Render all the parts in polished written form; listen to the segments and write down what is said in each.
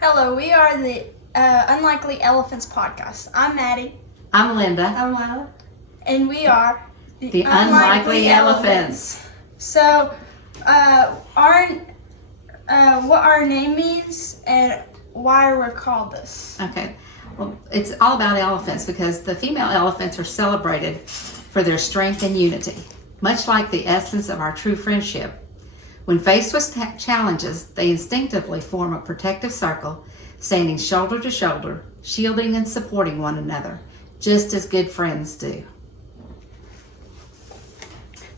Hello, we are the Unlikely Elephants podcast. I'm Maddie. I'm Linda. I'm Lila. And we are The Unlikely Elephants. So, what our name means and why we're called this. Okay. Well, it's all about elephants because the female elephants are celebrated for their strength and unity, much like the essence of our true friendship. When faced with challenges, they instinctively form a protective circle, standing shoulder to shoulder, shielding and supporting one another, just as good friends do.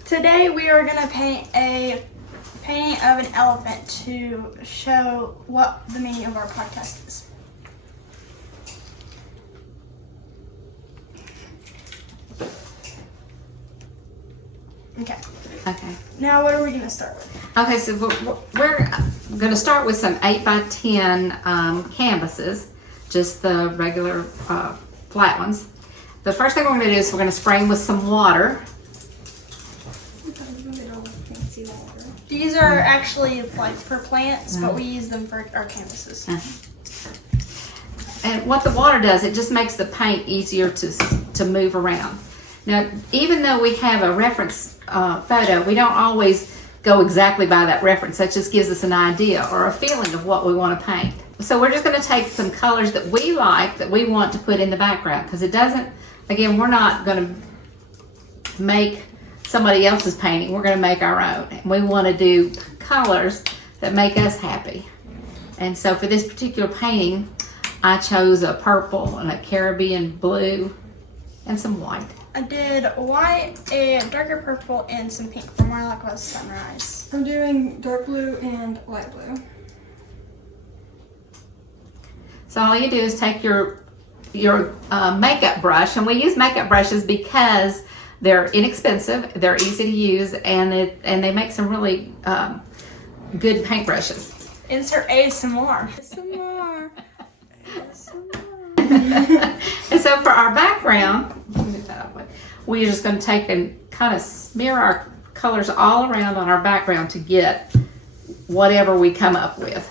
Today we are going to paint a painting of an elephant to show what the meaning of our podcast is. Okay. Okay. Now what are we going to start with? Okay, so we're going to start with some 8x10 canvases, just the regular flat ones. The first thing we're going to do is we're going to spray them with some water. These are actually like for plants, but we use them for our canvases. And what the water does, it just makes the paint easier to move around. Now, even though we have a reference photo, we don't always go exactly by that reference. That just gives us an idea or a feeling of what we want to paint. So we're just going to take some colors that we like, that we want to put in the background, because it doesn't, again, we're not going to make somebody else's painting. We're going to make our own. And we want to do colors that make us happy. And so for this particular painting, I chose a purple and a Caribbean blue and some white. I did white, a darker purple, and some pink from where I like was sunrise. I'm doing dark blue and light blue. So all you do is take your makeup brush, and we use makeup brushes because they're inexpensive, they're easy to use, and they make some really good paint brushes. Insert ASMR. ASMR. And so for our background, we're just going to take and kind of smear our colors all around on our background to get whatever we come up with.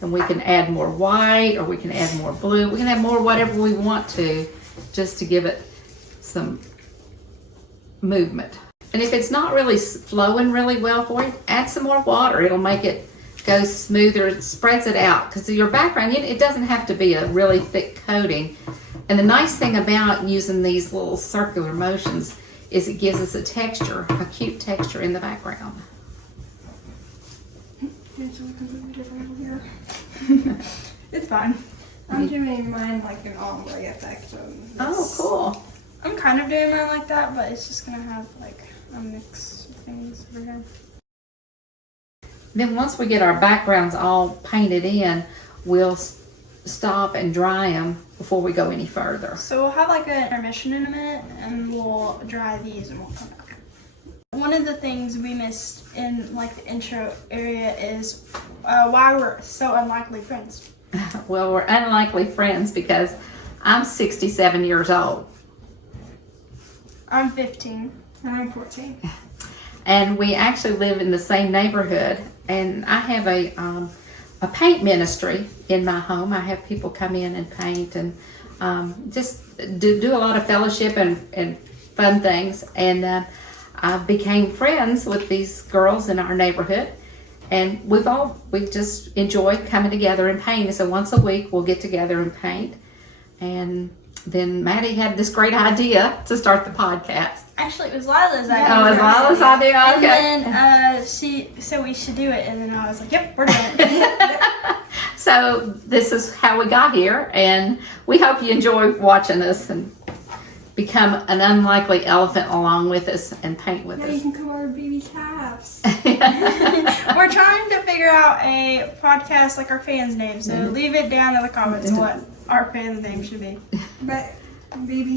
And we can add more white, or we can add more blue. We can add more whatever we want to, just to give it some movement. And if it's not really flowing really well for you, add some more water. It'll make it go smoother. It spreads it out, because your background, it doesn't have to be a really thick coating. And the nice thing about using these little circular motions is it gives us a texture, a cute texture in the background. It's fine. I'm doing mine like an ombre effect. Oh, cool. I'm kind of doing mine like that, but it's just going to have like a mix of things over here. Then once we get our backgrounds all painted in, we'll stop and dry them before we go any further. So we'll have like an intermission in a minute, and we'll dry these and we'll come back. One of the things we missed in like the intro area is why we're so unlikely friends. Well, we're unlikely friends because I'm 67 years old. I'm 15. And I'm 14. And we actually live in the same neighborhood, and I have a paint ministry in my home. I have people come in and paint and just do a lot of fellowship and fun things. And I became friends with these girls in our neighborhood, and we just enjoy coming together and painting. So once a week we'll get together and paint. And then Maddie had this great idea to start the podcast. Actually, it was Lila's idea. Oh, it was Lila's idea? Okay. And then she said we should do it, and then I was like, yep, we're doing it. So this is how we got here, and we hope you enjoy watching us and become an unlikely elephant along with us and paint with Now us. you can call our baby calves. We're trying to figure out a podcast like our fans' names, so leave it down in the comments what our fans' name should be. But baby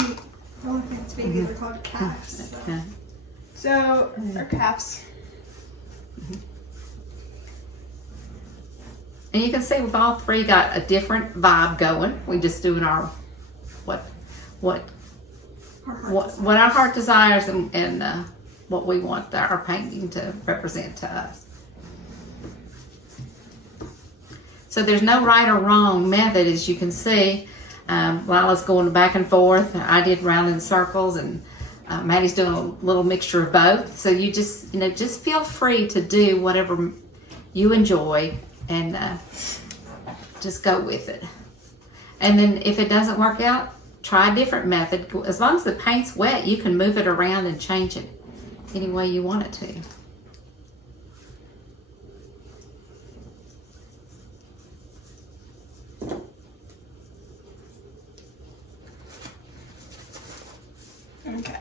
elephants, baby, they're called calves. So, our calves. And you can see we've all three got a different vibe going. We just doing our what our heart desires and what we want our painting to represent to us. So there's no right or wrong method, as you can see. Lila's going back and forth. I did round in circles, and Maddie's doing a little mixture of both. So you just, just feel free to do whatever you enjoy, and just go with it. And then if it doesn't work out, try a different method. As long as the paint's wet, you can move it around and change it any way you want it to. Okay.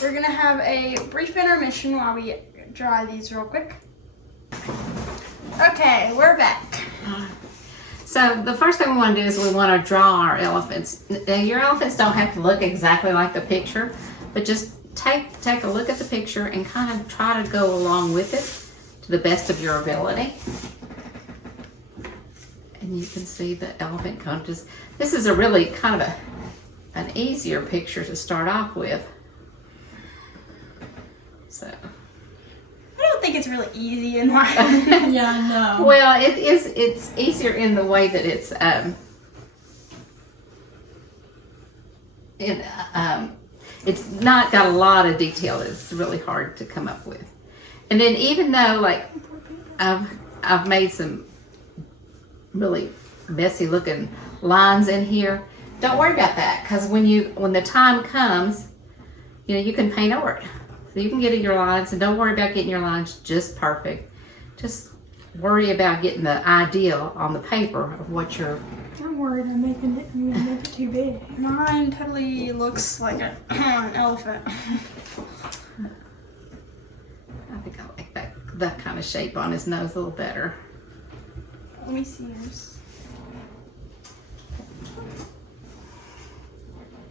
We're gonna have a brief intermission while we dry these real quick. Okay, we're back. So the first thing we want to do is we want to draw our elephants. Now, your elephants don't have to look exactly like the picture, but just take a look at the picture and kind of try to go along with it to the best of your ability. And you can see the elephant this is a really kind of an easier picture to start off with. So. I don't think it's really easy in my Yeah, no. Well, it's easier in the way that it's it's not got a lot of detail. It's really hard to come up with. And then even though like I've made some really messy looking lines in here, don't worry about that, because when the time comes, you can paint over it. So you can get your lines, and don't worry about getting your lines just perfect. Just worry about getting the ideal on the paper of what you're. I'm worried I'm gonna make it too big. Mine totally looks like an elephant. I think I like that kind of shape on his nose a little better. Let me see yours.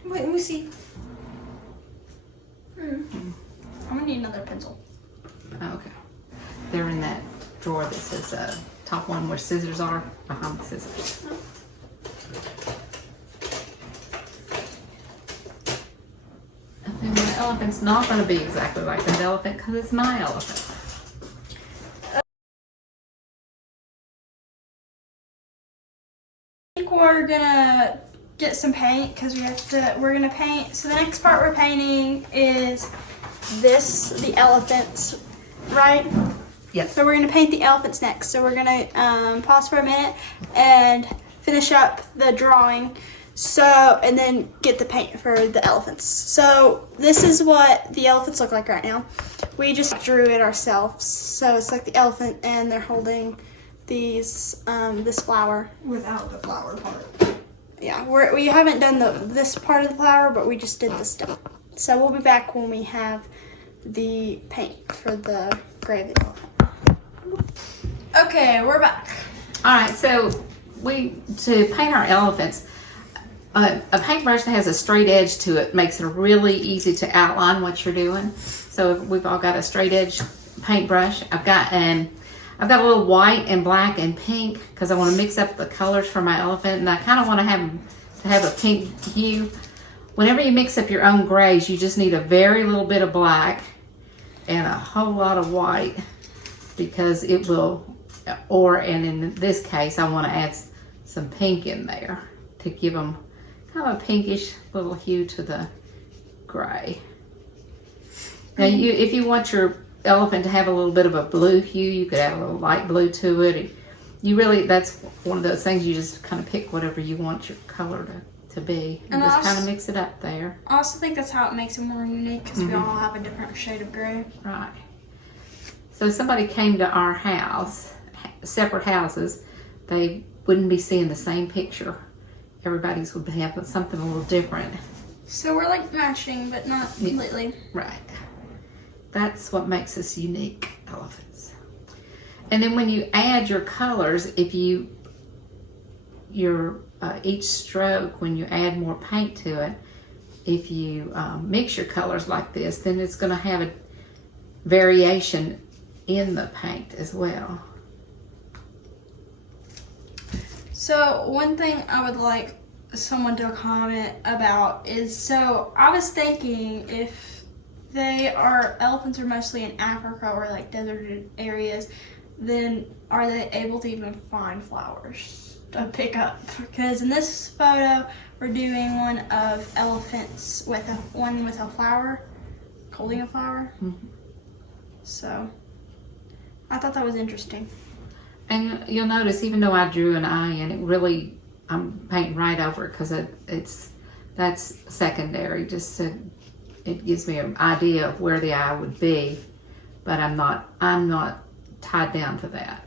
Wait, let me see. I'm gonna need another pencil. Okay. They're in that drawer that says top one where scissors are, behind the scissors. And then the elephant's not going to be exactly like that elephant because it's my elephant. I think we're gonna get some paint because we're gonna paint. So the next part we're painting is the elephants, right? Yes. So we're gonna paint the elephants next. So we're gonna pause for a minute and finish up the drawing. And then get the paint for the elephants. So this is what the elephants look like right now. We just drew it ourselves. So it's like the elephant and they're holding these, this flower. Without the flower part. Yeah, we haven't done this part of the flower, but we just did this stuff. So we'll be back when we have the paint for the gray elephant. Okay, we're back. All right, so to paint our elephants, a paintbrush that has a straight edge to it makes it really easy to outline what you're doing. So we've all got a straight edge paintbrush. I've got a little white and black and pink because I want to mix up the colors for my elephant, and I kind of want to have a pink hue. Whenever you mix up your own grays, you just need a very little bit of black and a whole lot of white because it will, and in this case, I want to add some pink in there to give them kind of a pinkish little hue to the gray. Now, if you want your elephant to have a little bit of a blue hue, you could add a little light blue to it. That's one of those things, you just kind of pick whatever you want your color to be and just kind of mix it up there. I also think that's how it makes it more unique because we all have a different shade of gray. Right. So if somebody came to our house, separate houses, they wouldn't be seeing the same picture. Everybody's would have something a little different. So we're like matching, but not completely. Right. That's what makes us unique elephants. And then when you add your colors, if each stroke, when you add more paint to it, if you mix your colors like this, then it's going to have a variation in the paint as well. So one thing I would like someone to comment about is, so I was thinking if elephants are mostly in Africa or like deserted areas, then are they able to even find flowers to pick up? Because in this photo, we're doing one of elephants with one with a flower, holding a flower. Mm-hmm. So I thought that was interesting. And you'll notice, even though I drew an eye in, it really, I'm painting right over it because that's secondary. Just to, it gives me an idea of where the eye would be, but I'm not tied down to that.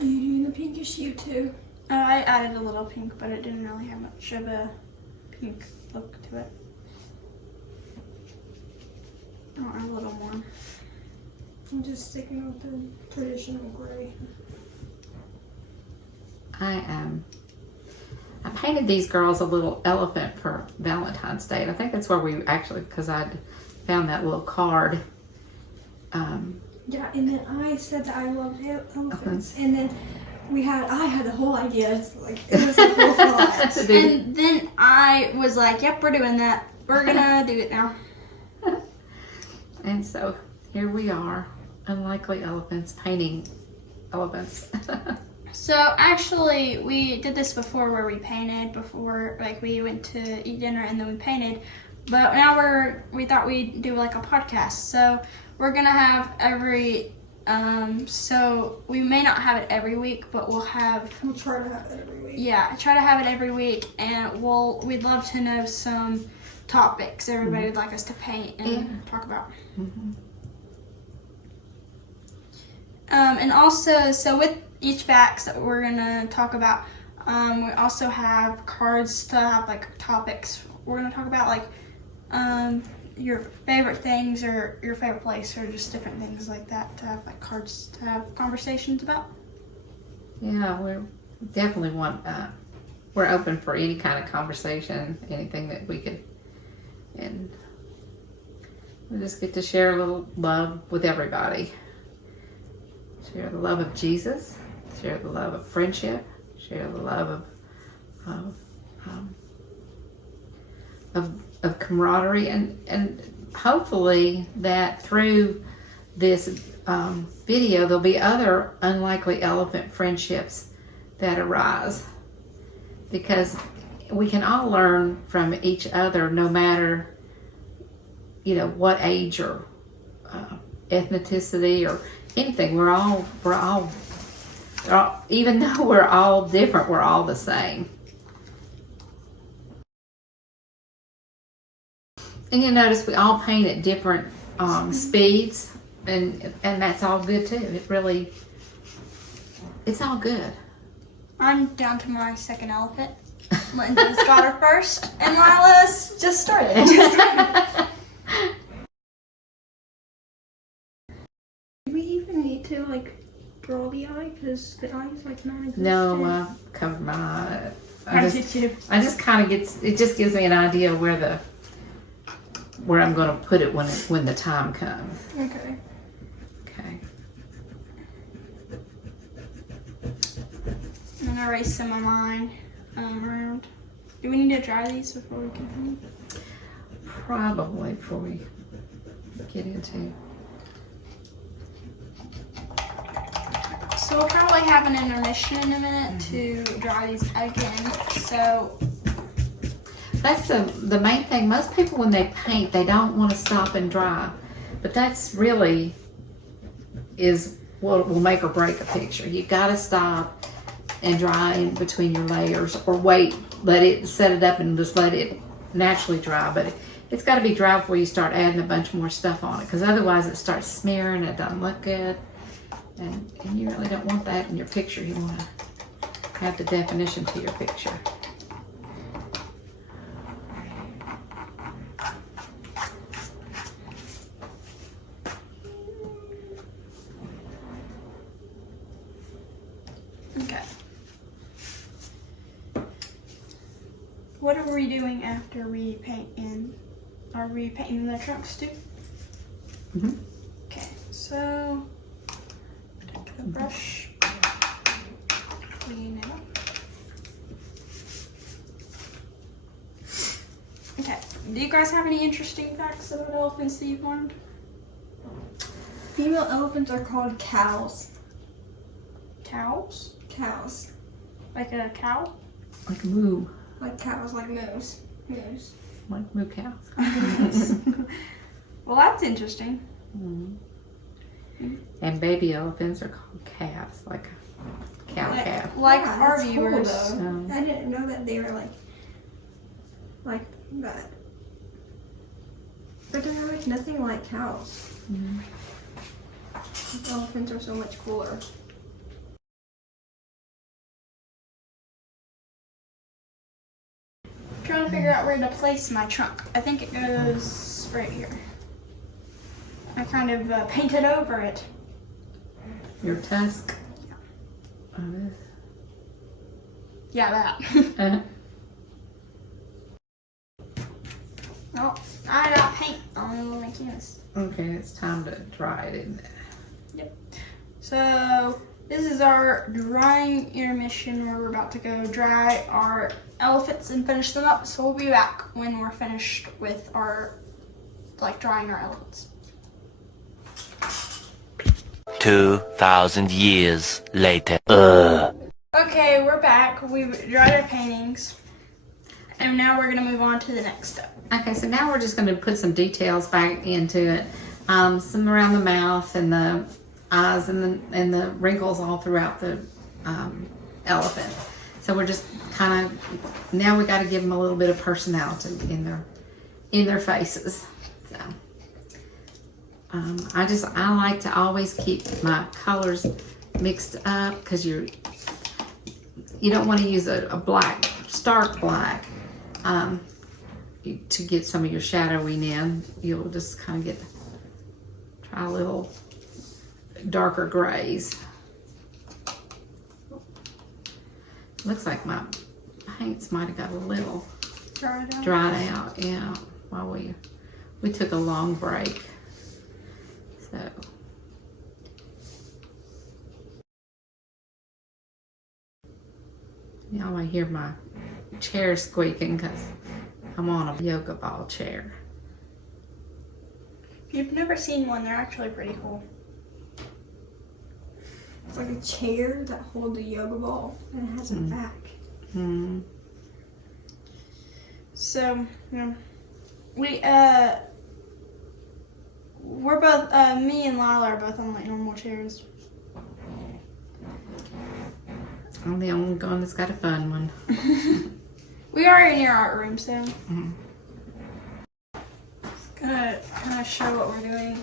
Are you doing the pinkish hue too? I added a little pink, but it didn't really have much of a pink look to it. I want a little more. I'm just sticking with the traditional gray. I painted these girls a little elephant for Valentine's Day, and I think that's where we actually, because I found that little card. Yeah, and then I said that I loved elephants, and then I had the whole idea. It's like it was a whole thought. And then I was like, "Yep, we're doing that. We're gonna do it now." And so here we are, unlikely elephants, painting elephants. So actually, we did this before, where we painted before, like we went to eat dinner and then we painted. But now we thought we'd do like a podcast. So we're gonna have so we may not have it every week, but we'll try to have it every week. Yeah, try to have it every week, and we'd love to know some topics everybody would like us to paint and talk about. Mm-hmm. And also, so with each backs that we're gonna talk about, we also have cards to have like topics we're gonna talk about, like your favorite things or your favorite place or just different things like that, to have like cards to have conversations about. Yeah, we definitely want, we're open for any kind of conversation, anything that we could, and we just get to share a little love with everybody. Share the love of Jesus, share the love of friendship, share the love of camaraderie, and hopefully that through this video there'll be other unlikely elephant friendships that arise, because we can all learn from each other, no matter what age or ethnicity or anything. We're all even though we're all different, we're all the same. And you notice we all paint at different speeds, and that's all good too. It's all good. I'm down to my second elephant. Lindsay's got her first, and Lila's just started. Do we even need to like draw the eye, because the eye is like non-existent? No, I covered my eye. I did too. I just kind of it just gives me an idea where I'm going to put it when the time comes. Okay. Okay. I'm gonna erase some of mine around. Do we need to dry these before we continue? Probably before we get into. So we'll probably have an intermission in a minute to dry these again. So That's the main thing. Most people, when they paint, they don't want to stop and dry, but that's really is what will make or break a picture. You got to stop and dry in between your layers, or wait, set it up and just let it naturally dry. But it's got to be dry before you start adding a bunch more stuff on it, because otherwise it starts smearing. It doesn't look good, and you really don't want that in your picture. You want to have the definition to your picture. okay. What are we doing after we paint in? Are we painting the trunks too? Mm-hmm. Okay, so take the brush, clean it up. Okay, Do you guys have any interesting facts about elephants that you've learned? Female elephants are called cows. Cows? Cows. Like a cow? Like moo. Like cows, like moose. Moose. Like moo cows. Well, that's interesting. And baby elephants are called calves, like a cow calf. Like Yeah, our that's cool, viewers. though. I didn't know that they were like that. But they're like nothing like cows. Elephants are so much cooler. Trying to figure out where to place my trunk. I think it goes right here. I kind of painted over it. Your tusk. Oh, this. Yeah, that. Oh, I got paint on my canvas. Okay, it's time to dry it, isn't it? So this is our drying intermission where we're about to go dry our elephants and finish them up. So we'll be back when we're finished with our, drying our elephants. 2,000 years later. Okay, we're back. We've dried our paintings. And now we're gonna move on to the next step. Okay, so now we're just going to put some details back into it. Some around the mouth and the eyes and the wrinkles all throughout the elephant. So we're just kind of, now we got to give them a little bit of personality in their faces. So I like to always keep my colors mixed up because you don't want to use a black, stark black. To get some of your shadowing in, you'll just kind of try a little darker grays. Looks like my paints might have got a little dried out, yeah, while we took a long break. So y'all might hear my chair squeaking because I'm on a yoga ball chair. If you've never seen one, they're actually pretty cool. It's like a chair that holds a yoga ball and it has a back. So, we're both, me and Lila are both on normal chairs. I'm the only one that's got a fun one. We are in your art room, so just gonna kind of show what we're doing.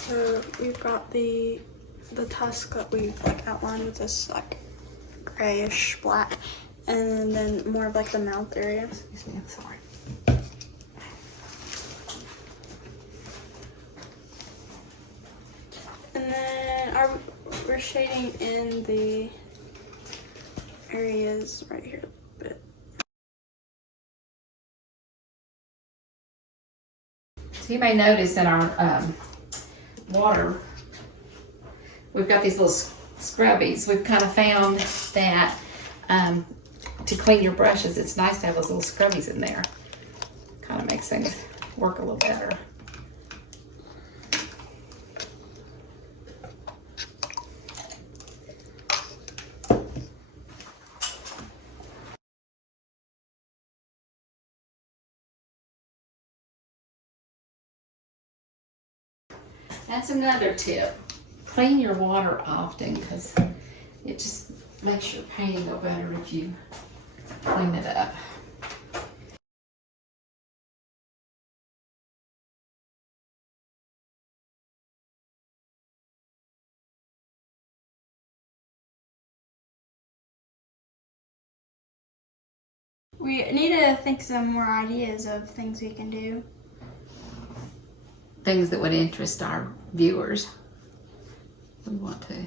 So we've got the tusk that we've outlined with this grayish black, and then more of the mouth area. Excuse me, I'm sorry. And then we're shading in the areas right here a bit. So you may notice in our water, we've got these little scrubbies. We've kind of found that to clean your brushes, it's nice to have those little scrubbies in there. Kind of makes things work a little better. That's another tip. Clean your water often because it just makes your painting go better if you clean it up. We need to think some more ideas of things we can do. Things that would interest our viewers. We want to.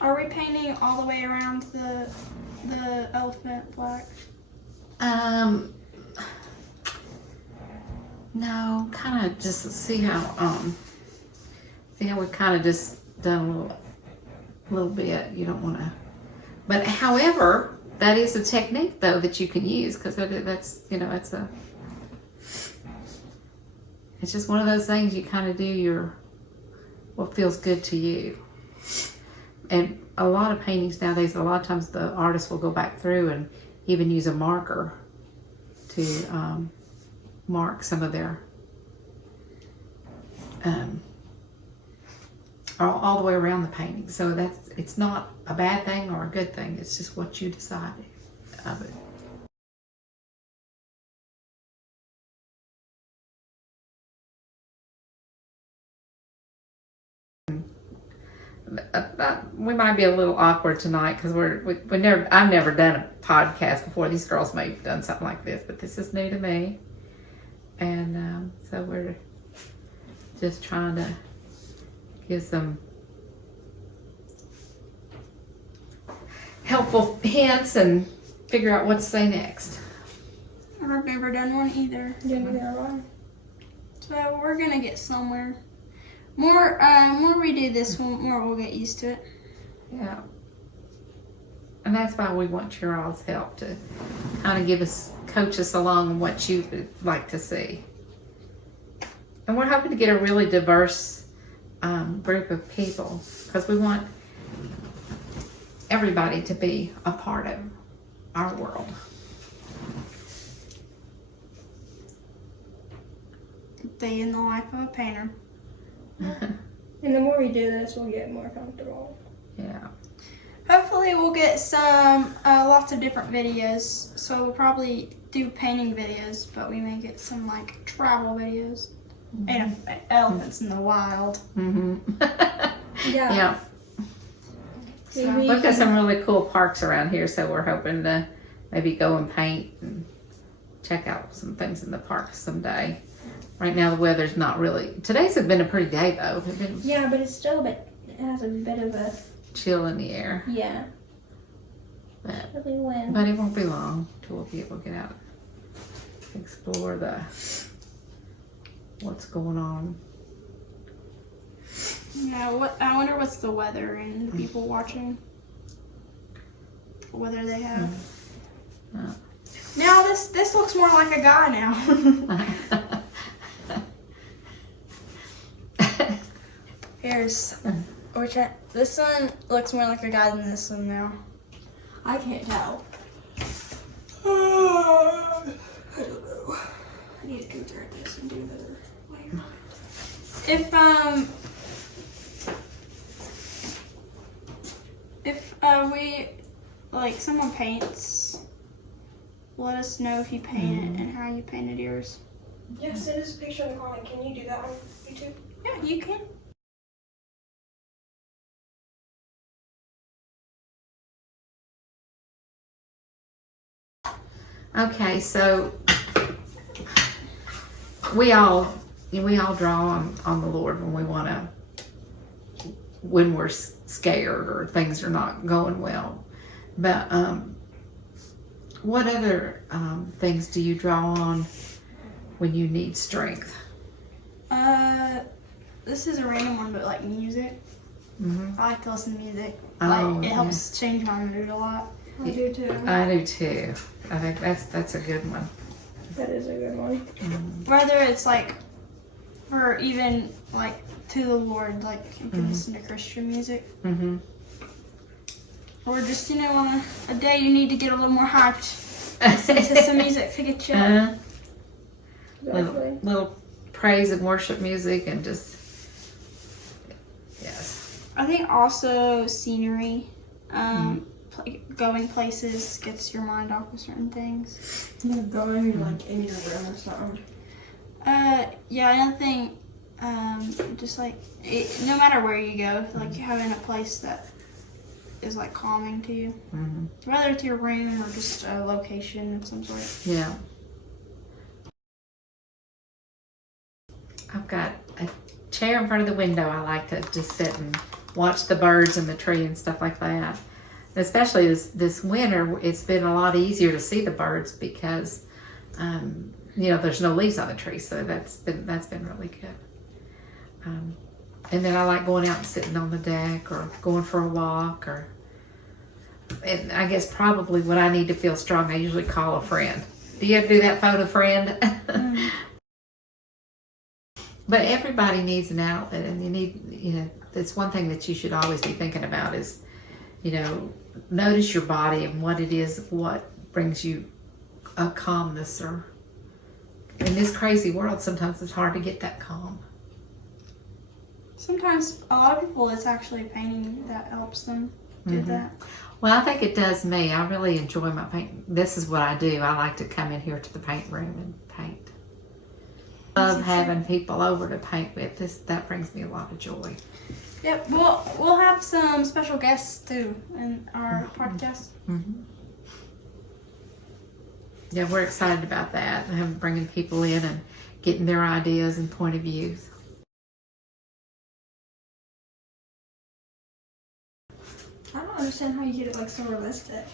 Are we painting all the way around the elephant black? No, kind of just see how we've kind of just done a little bit. You don't want to, but however, that is a technique though that you can use, because that's, you know, it's just one of those things you kind of do what feels good to you. And a lot of paintings nowadays, a lot of times the artist will go back through and even use a marker to mark some of their all the way around the painting. So it's not a bad thing or a good thing. It's just what you decide of it. We might be a little awkward tonight because I've never done a podcast before. These girls may have done something like this, but this is new to me, and so we're just trying to give some helpful hints and figure out what to say next. I've never done one either. Neither have I. So we're gonna get somewhere. More we do this, more we'll get used to it. Yeah. And that's why we want your all's help to kind of coach us along on what you would like to see. And we're hoping to get a really diverse group of people, because we want everybody to be a part of our world. Day in the life of a painter. And the more we do this, we'll get more comfortable. Yeah. Hopefully we'll get some lots of different videos. So we'll probably do painting videos, but we may get some like travel videos. And elephants in the wild. Mm-hmm. Yeah. Yeah. So, We've got some really cool parks around here, so we're hoping to maybe go and paint and check out some things in the park someday. Right now the weather's not really. Today's been a pretty day though. It's been Yeah, but it's still it has a bit of a chill in the air. yeah. But Really wind. it won't be long till we'll be able to get out and explore what's going on. yeah, I wonder what's the weather and the people watching. What weather they have. Yeah. Now this looks more like a guy now. Here's this one looks more like a guy than this one now. I can't tell. I don't know. I need to go through this and do another layer. If we like someone paints, let us know if you paint it and how you painted yours. Yeah, send us a picture in the comment. Can you do that on YouTube? Yeah, you can. Okay, so we all draw on the Lord when we're scared or things are not going well. But what other things do you draw on when you need strength? This is a random one, but like music. Mm-hmm. I like to listen to music. Oh, Like it yeah. helps change my mood a lot. I do too. I do too. I think that's a good one. That is a good one. Whether it's like, or even like to the Lord, like you can listen to Christian music, Mm-hmm. or just on a day you need to get a little more hyped. Listen to some music to get you up. Exactly. Little praise and worship music and just yes. I think also scenery, going places gets your mind off of certain things. You're going like in your room or something. Yeah, another thing, just like no matter where you go, like you having a place that is like calming to you, whether it's your room or just a location of some sort. Yeah. I've got a chair in front of the window. I like to just sit and watch the birds and the tree and stuff like that. Especially this winter, it's been a lot easier to see the birds because, there's no leaves on the tree, so that's been really good. And then I like going out and sitting on the deck or going for a walk. and I guess probably when I need to feel strong, I usually call a friend. Do you ever do that, phone a friend? But everybody needs an outlet, and you need, that's one thing that you should always be thinking about is, notice your body and what it is, what brings you a calmness. Or in this crazy world, sometimes it's hard to get that calm. Sometimes a lot of people, it's actually painting that helps them do that. Well, I think it does me. I really enjoy my paint. This is what I do. I like to come in here to the paint room and paint. Love having people over to paint with. That brings me a lot of joy. Yep, we'll have some special guests too in our podcast. Yeah, we're excited about that. Bringing people in and getting their ideas and point of views. I don't understand how you get it like so realistic.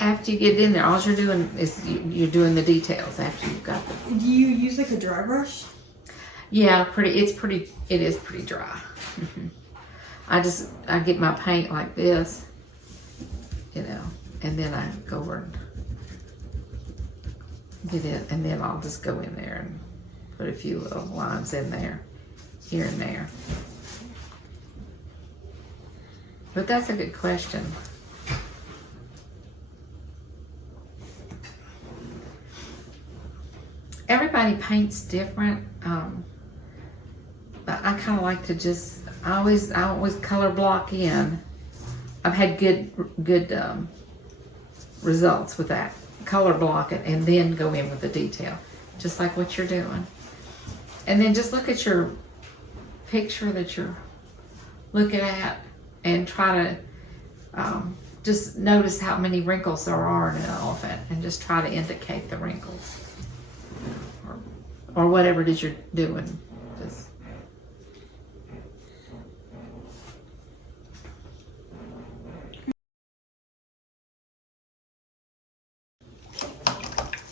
After you get in there, all you're doing is you're doing the details after you've got them. Do you use like a dry brush? Yeah, it is pretty dry. I get my paint like this, and then I go over and get it, and then I'll just go in there and put a few little lines in there, here and there. But that's a good question. Everybody paints different. But I kind of like to I always color block in. I've had good results with that. Color block it and then go in with the detail, just like what you're doing. And then just look at your picture that you're looking at and try to just notice how many wrinkles there are in an elephant and just try to indicate the wrinkles. Or whatever it is you're doing.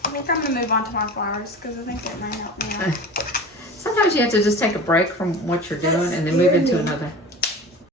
I think I'm gonna move on to my flowers because I think it might help me out. Sometimes you have to just take a break from what you're doing and then move into another.